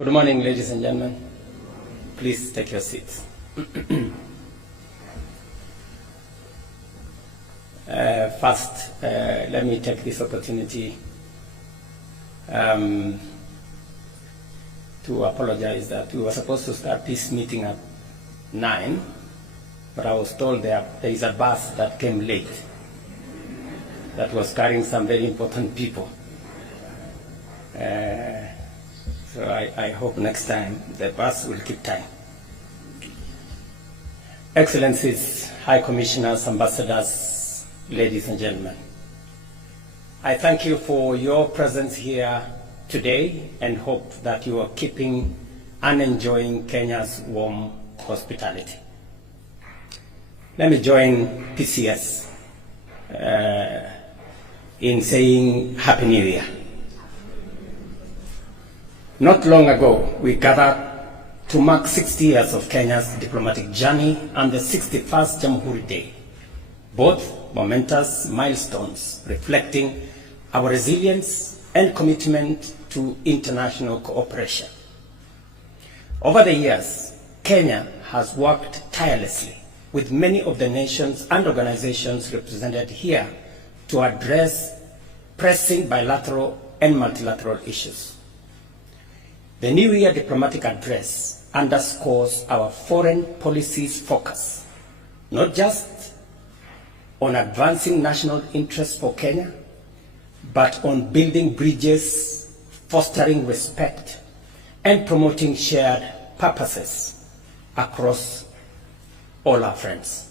Good morning, ladies and gentlemen. Please take your seats. First, let me take this opportunity to apologize that we were supposed to start this meeting at 9, but I was told there is a bus that came late that was carrying some very important people. So I hope next time the bus will keep time. Excellencies, High Commissioners, Ambassadors, ladies and gentlemen, I thank you for your presence here today and hope that you are keeping and enjoying Kenya's warm hospitality. Let me join PCS in saying Happy New Year. Not long ago, we gathered to mark 60 years of Kenya's diplomatic journey and the 61st Jamhuri Day, both momentous milestones reflecting our resilience and commitment to international cooperation. Over the years, Kenya has worked tirelessly with many of the nations and organizations represented here to address pressing bilateral and multilateral issues. The New Year diplomatic address underscores our foreign policy's focus, not just on advancing national interests for Kenya, but on building bridges, fostering respect, and promoting shared purposes across all our friends.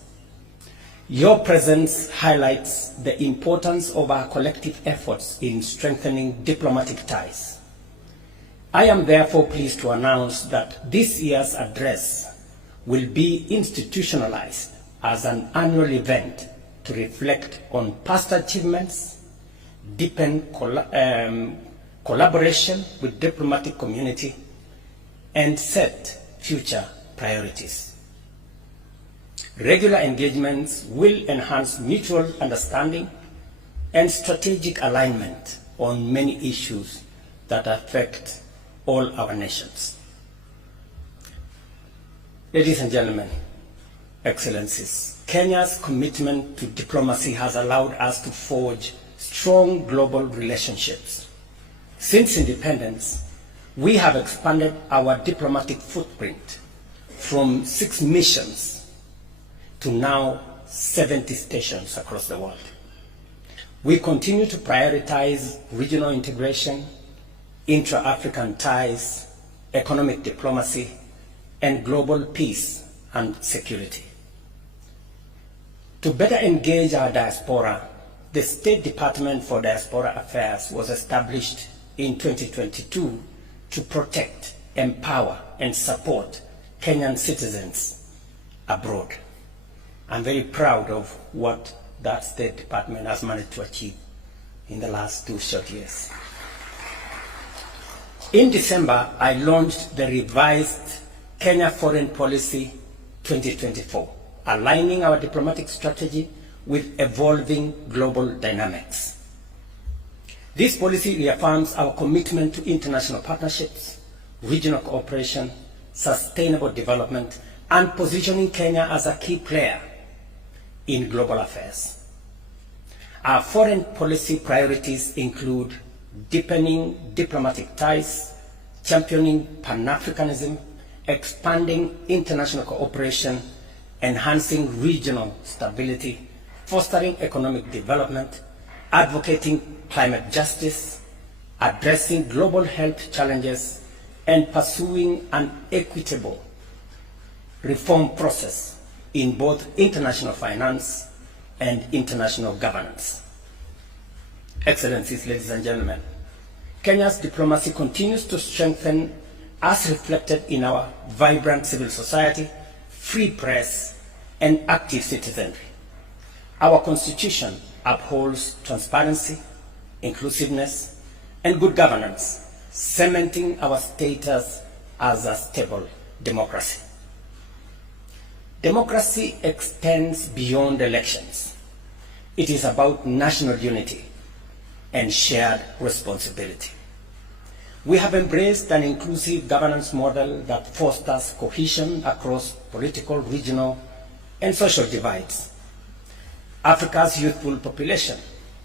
Your presence highlights the importance of our collective efforts in strengthening diplomatic ties. I am therefore pleased to announce that this year's address will be institutionalized as an annual event to reflect on past achievements, deepen collaboration with diplomatic community, and set future priorities. Regular engagements will enhance mutual understanding and strategic alignment on many issues that affect all our nations. Ladies and gentlemen, Excellencies, Kenya's commitment to diplomacy has allowed us to forge strong global relationships. Since independence, we have expanded our diplomatic footprint from 6 missions to now 70 stations across the world. We continue to prioritize regional integration, intra-African ties, economic diplomacy, and global peace and security. To better engage our diaspora, the State Department for Diaspora Affairs was established in 2022 to protect, empower, and support Kenyan citizens abroad. I'm very proud of what that State Department has managed to achieve in the last 2 short years. In December, I launched the revised Kenya Foreign Policy 2024, aligning our diplomatic strategy with evolving global dynamics. This policy reaffirms our commitment to international partnerships, regional cooperation, sustainable development, and positioning Kenya as a key player in global affairs. Our foreign policy priorities include deepening diplomatic ties, championing Pan-Africanism, expanding international cooperation, enhancing regional stability, fostering economic development, advocating climate justice, addressing global health challenges, and pursuing an equitable reform process in both international finance and international governance. Excellencies, ladies and gentlemen, Kenya's diplomacy continues to strengthen as reflected in our vibrant civil society, free press, and active citizenry. Our Constitution upholds transparency, inclusiveness, and good governance, cementing our status as a stable democracy. Democracy extends beyond elections. It is about national unity and shared responsibility. We have embraced an inclusive governance model that fosters cohesion across political, regional, and social divides. Africa's youthful population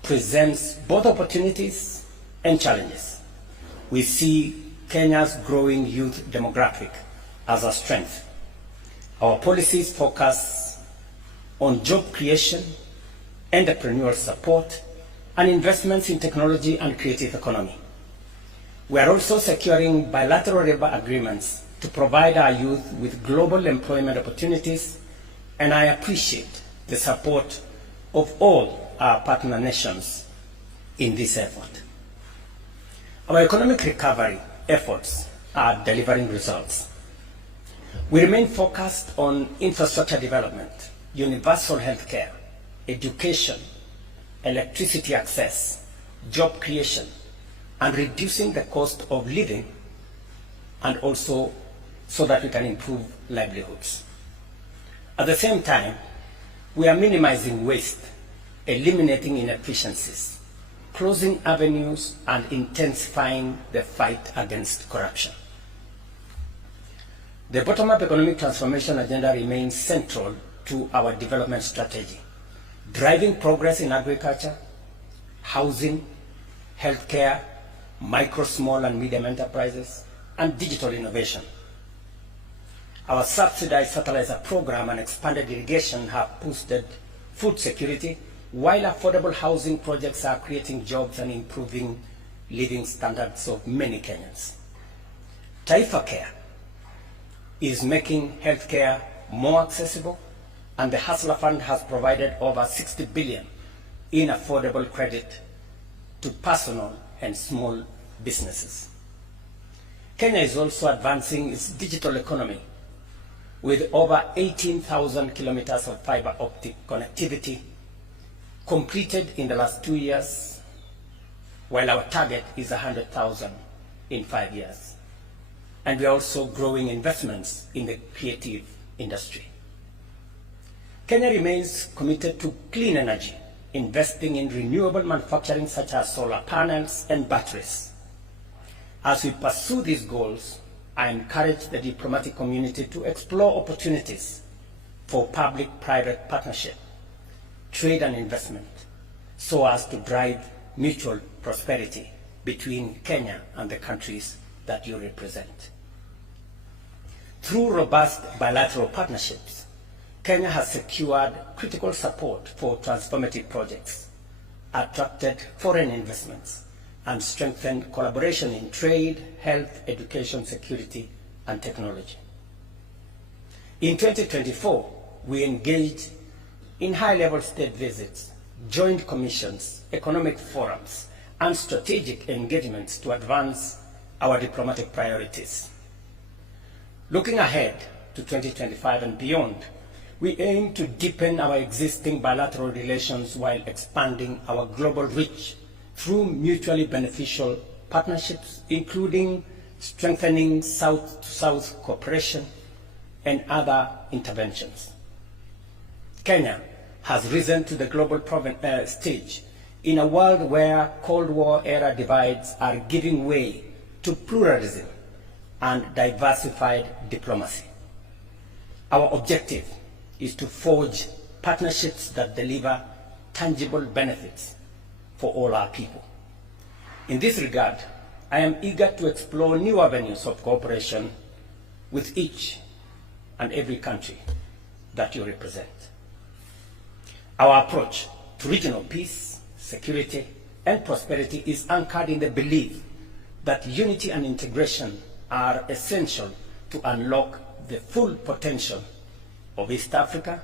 presents both opportunities and challenges. We see Kenya's growing youth demographic as a strength. Our policies focus on job creation, entrepreneurial support, and investments in technology and creative economy. We are also securing bilateral labor agreements to provide our youth with global employment opportunities, and I appreciate the support of all our partner nations in this effort. Our economic recovery efforts are delivering results. We remain focused on infrastructure development, universal health care, education, electricity access, job creation, and reducing the cost of living, and also so that we can improve livelihoods. At the same time, we are minimizing waste, eliminating inefficiencies, closing avenues, and intensifying the fight against corruption. The bottom-up economic transformation agenda remains central to our development strategy, driving progress in agriculture, housing, healthcare, micro, small, and medium enterprises, and digital innovation. Our subsidized fertilizer program and expanded irrigation have boosted food security, while affordable housing projects are creating jobs and improving living standards of many Kenyans. Taifa Care is making healthcare more accessible, and the Hustler Fund has provided over 60 billion in affordable credit to personal and small businesses. Kenya is also advancing its digital economy with over 18,000 kilometers of fiber optic connectivity completed in the last 2 years, while our target is 100,000 in 5 years. And we are also growing investments in the creative industry. Kenya remains committed to clean energy, investing in renewable manufacturing such as solar panels and batteries. As we pursue these goals, I encourage the diplomatic community to explore opportunities for public-private partnership, trade and investment, so as to drive mutual prosperity between Kenya and the countries that you represent. Through robust bilateral partnerships, Kenya has secured critical support for transformative projects, attracted foreign investments, and strengthened collaboration in trade, health, education, security, and technology. In 2024, we engaged in high-level state visits, joint commissions, economic forums, and strategic engagements to advance our diplomatic priorities. Looking ahead to 2025 and beyond, we aim to deepen our existing bilateral relations while expanding our global reach through mutually beneficial partnerships, including strengthening South-to-South cooperation and other interventions. Kenya has risen to the global stage in a world where Cold War-era divides are giving way to pluralism and diversified diplomacy. Our objective is to forge partnerships that deliver tangible benefits for all our people. In this regard, I am eager to explore new avenues of cooperation with each and every country that you represent. Our approach to regional peace, security, and prosperity is anchored in the belief that unity and integration are essential to unlock the full potential of East Africa,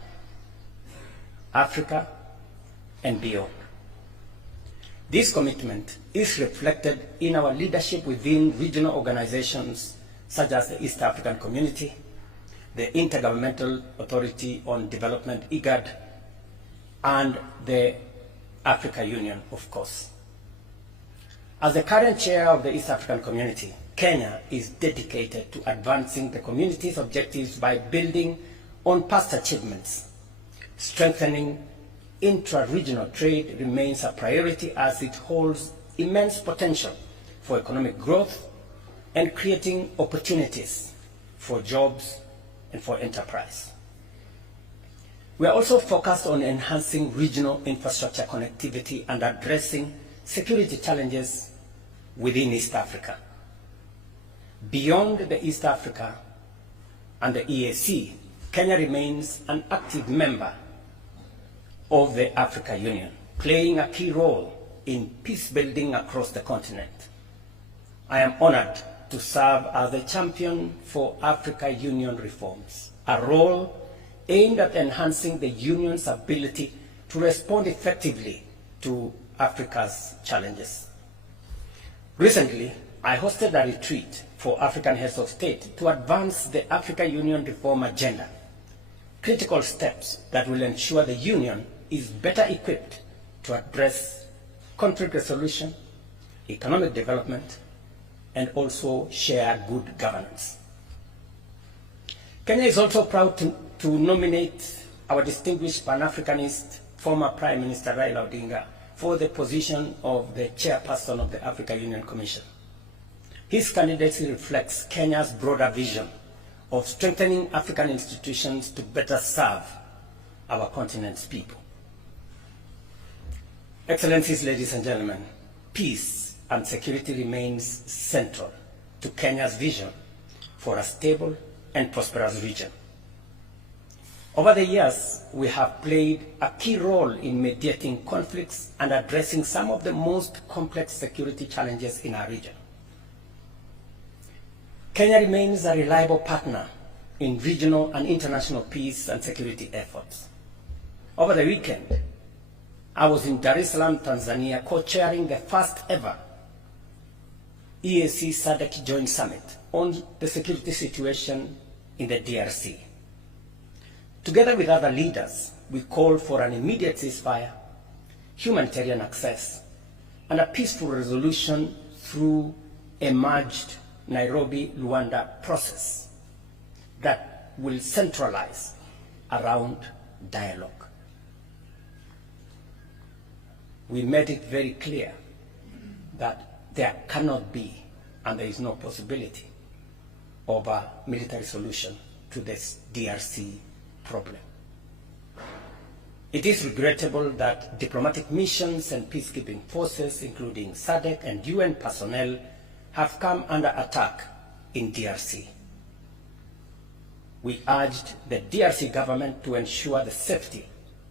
Africa, and beyond. This commitment is reflected in our leadership within regional organizations such as the East African Community, the Intergovernmental Authority on Development, IGAD, and the Africa Union, of course. As the current chair of the East African Community, Kenya is dedicated to advancing the community's objectives by building on past achievements. Strengthening intra-regional trade remains a priority as it holds immense potential for economic growth and creating opportunities for jobs and for enterprise. We are also focused on enhancing regional infrastructure connectivity and addressing security challenges within East Africa. Beyond the East Africa and the EAC, Kenya remains an active member of the Africa Union, playing a key role in peace building across the continent. I am honored to serve as the champion for Africa Union reforms, a role aimed at enhancing the Union's ability to respond effectively to Africa's challenges. Recently, I hosted a retreat for African heads of state to advance the Africa Union reform agenda, critical steps that will ensure the Union is better equipped to address conflict resolution, economic development, and also share good governance. Kenya is also proud to nominate our distinguished Pan-Africanist, former Prime Minister Raila Odinga, for the position of the chairperson of the Africa Union Commission. His candidacy reflects Kenya's broader vision of strengthening African institutions to better serve our continent's people. Excellencies, ladies and gentlemen, peace and security remains central to Kenya's vision for a stable and prosperous region. Over the years, we have played a key role in mediating conflicts and addressing some of the most complex security challenges in our region. Kenya remains a reliable partner in regional and international peace and security efforts. Over the weekend, I was in Dar es Salaam, Tanzania, co-chairing the first ever EAC SADC Joint Summit on the security situation in the DRC. Together with other leaders, we called for an immediate ceasefire, humanitarian access, and a peaceful resolution through a merged Nairobi-Luanda process that will centralize around dialogue. We made it very clear that there cannot be, and there is no possibility, of a military solution to this DRC problem. It is regrettable that diplomatic missions and peacekeeping forces, including SADC and UN personnel, have come under attack in DRC. We urged the DRC government to ensure the safety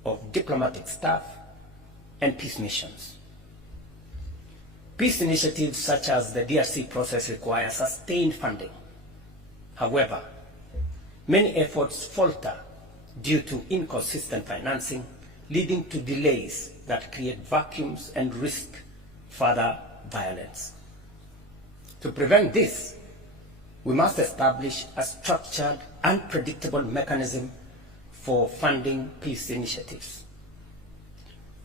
of diplomatic staff and peace missions. Peace initiatives such as the DRC process require sustained funding. However, many efforts falter due to inconsistent financing, leading to delays that create vacuums and risk further violence. To prevent this, we must establish a structured and predictable mechanism for funding peace initiatives.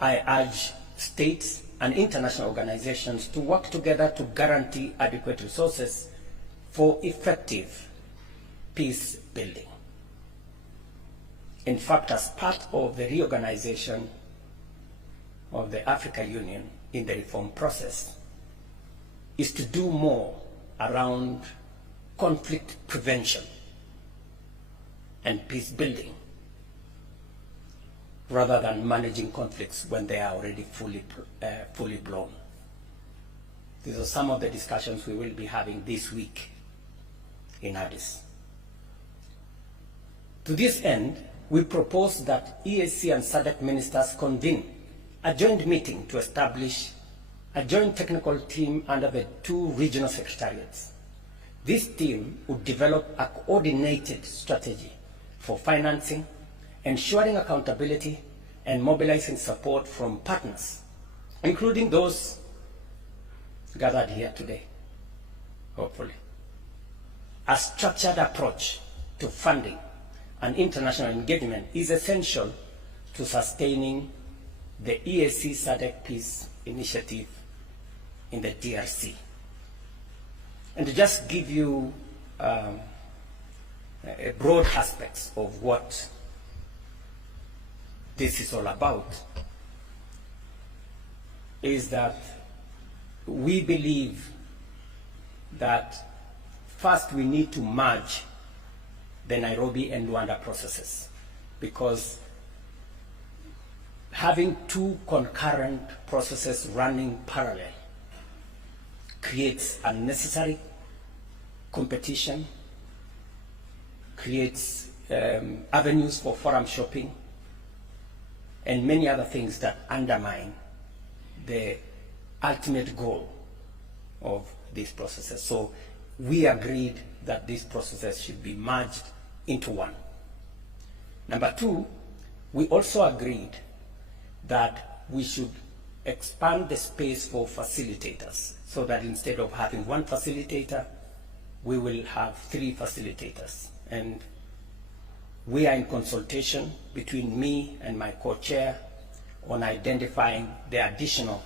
I urge states and international organizations to work together to guarantee adequate resources for effective peace building. In fact, as part of the reorganization of the Africa Union in the reform process, is to do more around conflict prevention and peace building, rather than managing conflicts when they are already fully blown. These are some of the discussions we will be having this week in Addis. To this end, we propose that EAC and SADC ministers convene a joint meeting to establish a joint technical team under the two regional secretariats. This team would develop a coordinated strategy for financing, ensuring accountability, and mobilizing support from partners, including those gathered here today, hopefully. A structured approach to funding and international engagement is essential to sustaining the EAC SADC Peace Initiative in the DRC. And to just give you broad aspects of what this is all about, is that we believe that first we need to merge the Nairobi and Luanda processes, because having two concurrent processes running parallel creates unnecessary competition, creates avenues for forum shopping, and many other things that undermine the ultimate goal of these processes. So we agreed that these processes should be merged into one. Number two, we also agreed that we should expand the space for facilitators, so that instead of having one facilitator, we will have 3 facilitators. And we are in consultation between me and my co-chair on identifying the additional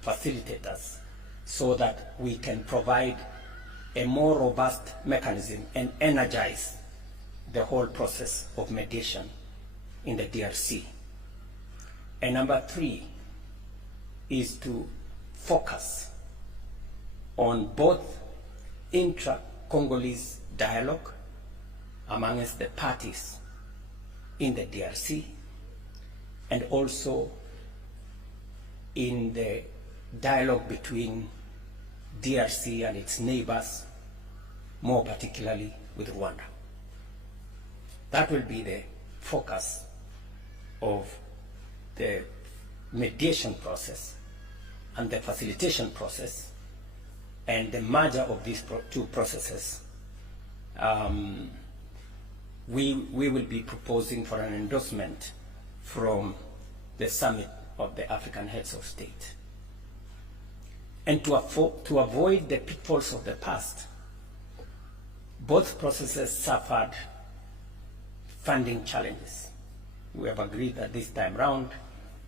facilitators so that we can provide a more robust mechanism and energize the whole process of mediation in the DRC. And number 3 is to focus on both intra-Congolese dialogue amongst the parties in the DRC, and also in the dialogue between DRC and its neighbors, more particularly with Rwanda. That will be the focus of the mediation process and the facilitation process, and the merger of these two processes. We will be proposing for an endorsement from the summit of the African heads of state. And to avoid the pitfalls of the past, both processes suffered funding challenges. We have agreed that this time round,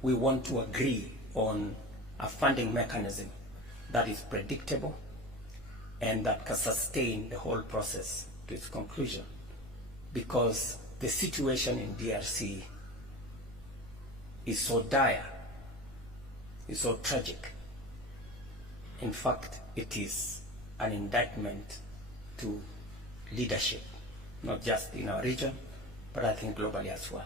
we want to agree on a funding mechanism that is predictable and that can sustain the whole process to its conclusion, because the situation in DRC is so dire, is so tragic. In fact, it is an indictment to leadership, not just in our region, but I think globally as well.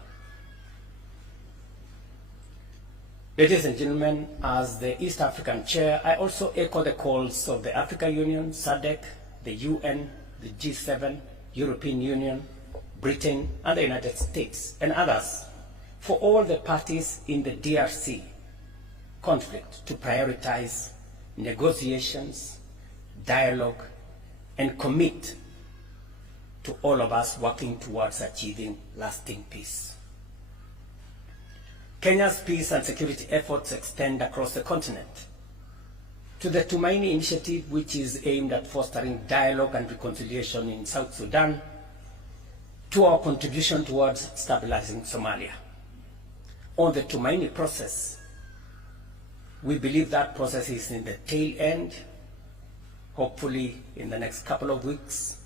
Ladies and gentlemen, as the East African Chair, I also echo the calls of the African Union, SADC, the UN, the G7, European Union, Britain, and the United States, and others, for all the parties in the DRC conflict to prioritize negotiations, dialogue, and commit to all of us working towards achieving lasting peace. Kenya's peace and security efforts extend across the continent, to the Tumaini Initiative, which is aimed at fostering dialogue and reconciliation in South Sudan, to our contribution towards stabilizing Somalia. On the Tumaini process, we believe that process is in the tail end. Hopefully in the next couple of weeks,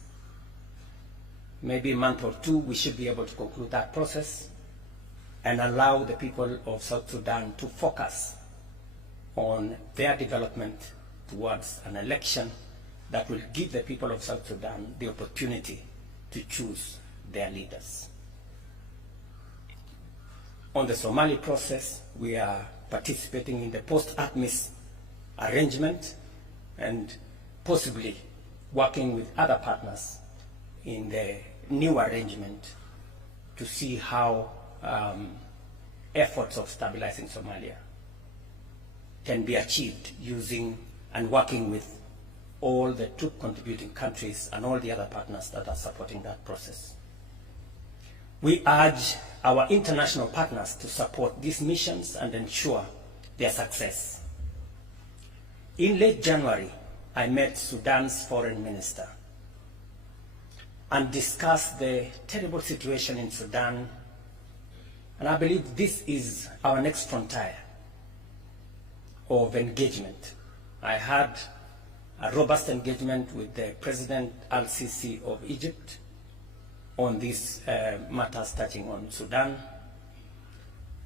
maybe a month or 2, we should be able to conclude that process and allow the people of South Sudan to focus on their development towards an election that will give the people of South Sudan the opportunity to choose their leaders. On the Somali process, we are participating in the post-ATMIS arrangement and possibly working with other partners in the new arrangement to see how efforts of stabilizing Somalia can be achieved using and working with all the troop contributing countries and all the other partners that are supporting that process. We urge our international partners to support these missions and ensure their success. In late January, I met Sudan's foreign minister and discussed the terrible situation in Sudan, and I believe this is our next frontier of engagement. I had a robust engagement with the President al-Sisi of Egypt on these matters touching on Sudan,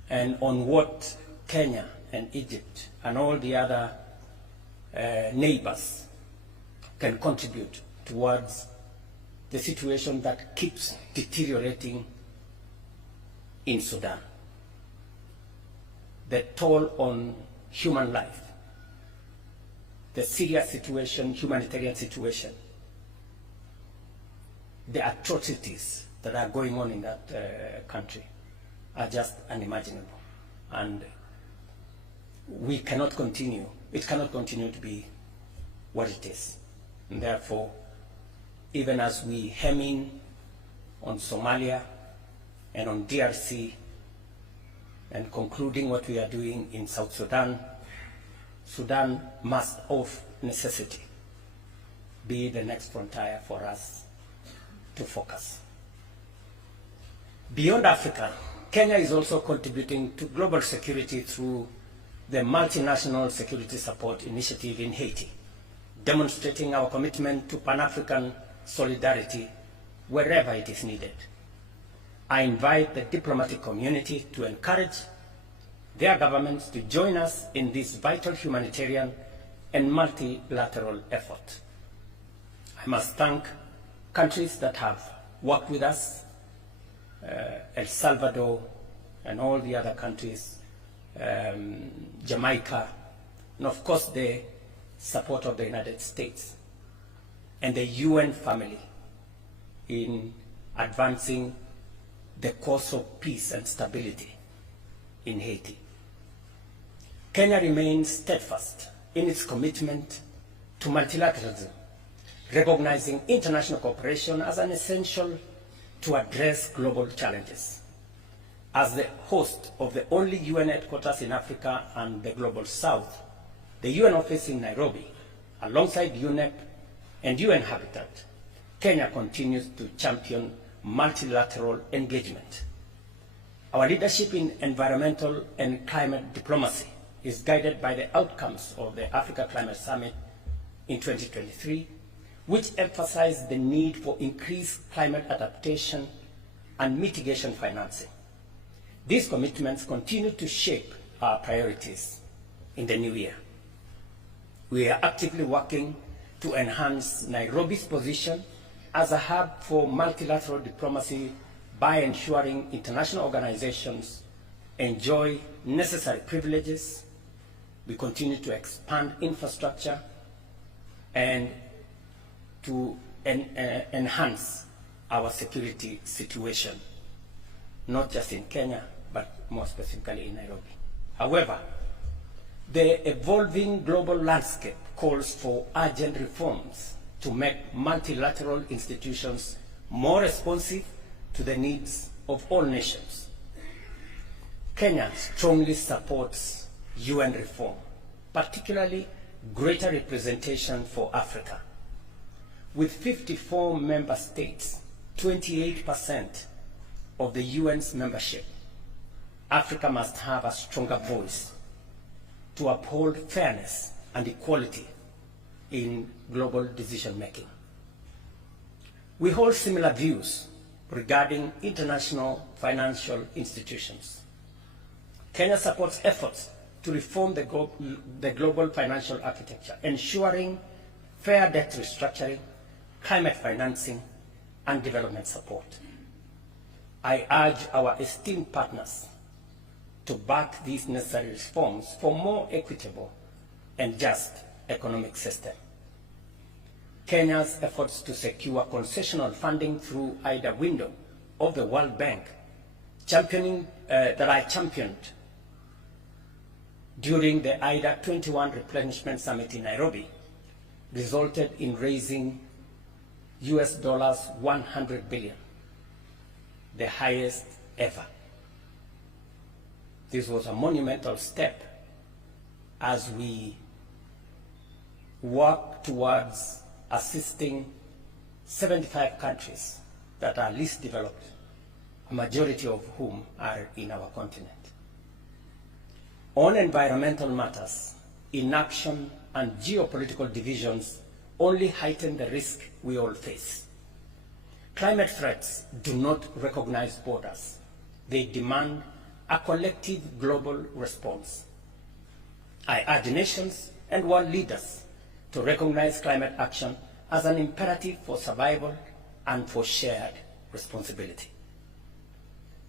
and on what Kenya and Egypt and all the other neighbors can contribute towards the situation that keeps deteriorating in Sudan. The toll on human life, the serious situation, humanitarian situation, the atrocities that are going on in that country are just unimaginable. And we cannot continue, it cannot continue to be what it is. And therefore, even as we hem in on Somalia and on DRC and concluding what we are doing in South Sudan, Sudan must of necessity be the next frontier for us to focus. Beyond Africa, Kenya is also contributing to global security through the Multinational Security Support Initiative in Haiti, demonstrating our commitment to Pan-African solidarity wherever it is needed. I invite the diplomatic community to encourage their governments to join us in this vital humanitarian and multilateral effort. I must thank countries that have worked with us, El Salvador and all the other countries, Jamaica, and of course the support of the United States and the UN family in advancing the cause of peace and stability in Haiti. Kenya remains steadfast in its commitment to multilateralism, recognizing international cooperation as an essential to address global challenges. As the host of the only UN headquarters in Africa and the Global South, the UN office in Nairobi, alongside UNEP and UN Habitat, Kenya continues to champion multilateral engagement. Our leadership in environmental and climate diplomacy is guided by the outcomes of the Africa Climate Summit in 2023, which emphasized the need for increased climate adaptation and mitigation financing. These commitments continue to shape our priorities in the new year. We are actively working to enhance Nairobi's position as a hub for multilateral diplomacy by ensuring international organizations enjoy necessary privileges. We continue to expand infrastructure and to enhance our security situation, not just in Kenya, but more specifically in Nairobi. However, the evolving global landscape calls for urgent reforms to make multilateral institutions more responsive to the needs of all nations. Kenya strongly supports UN reform, particularly greater representation for Africa. With 54 member states, 28% of the UN's membership, Africa must have a stronger voice to uphold fairness and equality in global decision-making. We hold similar views regarding international financial institutions. Kenya supports efforts to reform the global financial architecture, ensuring fair debt restructuring, climate financing, and development support. I urge our esteemed partners to back these necessary reforms for more equitable and just economic system. Kenya's efforts to secure concessional funding through IDA window of the World Bank, that I championed during the IDA 21 Replenishment Summit in Nairobi, resulted in raising US dollars 100 billion, the highest ever. This was a monumental step as we work towards assisting 75 countries that are least developed, a majority of whom are in our continent. On environmental matters, inaction and geopolitical divisions only heighten the risk we all face. Climate threats do not recognize borders. They demand a collective global response. I urge nations and world leaders to recognize climate action as an imperative for survival and for shared responsibility.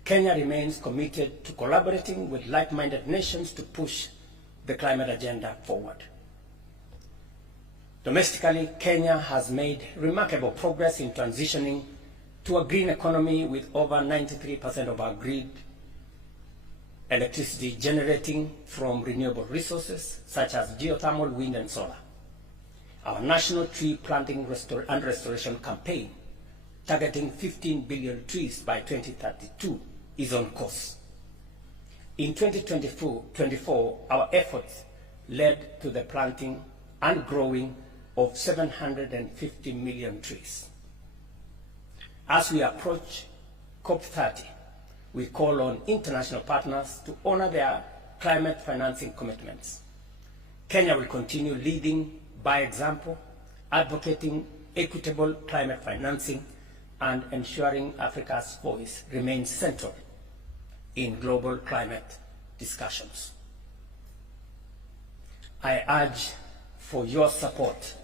Kenya remains committed to collaborating with like-minded nations to push the climate agenda forward. Domestically, Kenya has made remarkable progress in transitioning to a green economy with over 93% of our grid electricity generating from renewable resources such as geothermal, wind, and solar. Our national tree planting and restoration campaign, targeting 15 billion trees by 2032, is on course. In 2024, our efforts led to the planting and growing of 750 million trees. As we approach COP30, we call on international partners to honor their climate financing commitments. Kenya will continue leading by example, advocating equitable climate financing and ensuring Africa's voice remains central in global climate discussions. I urge for your support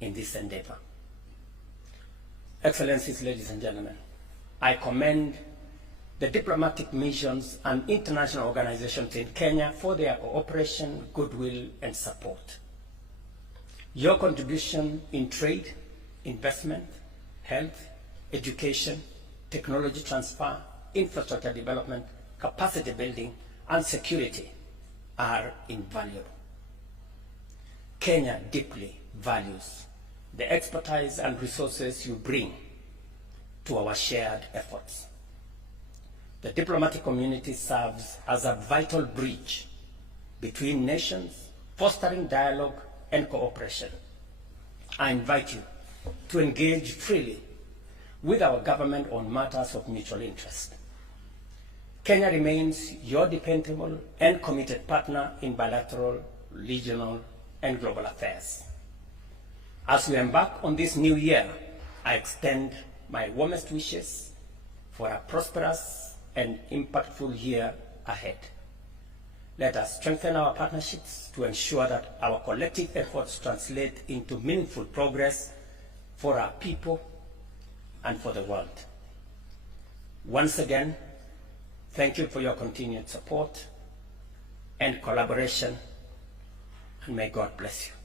in this endeavor. Excellencies, ladies and gentlemen, I commend the diplomatic missions and international organizations in Kenya for their cooperation, goodwill, and support. Your contribution in trade, investment, health, education, technology transfer, infrastructure development, capacity building, and security are invaluable. Kenya deeply values the expertise and resources you bring to our shared efforts. The diplomatic community serves as a vital bridge between nations, fostering dialogue and cooperation. I invite you to engage freely with our government on matters of mutual interest. Kenya remains your dependable and committed partner in bilateral, regional, and global affairs. As we embark on this new year, I extend my warmest wishes for a prosperous and impactful year ahead. Let us strengthen our partnerships to ensure that our collective efforts translate into meaningful progress for our people and for the world. Once again, thank you for your continued support and collaboration, and may God bless you.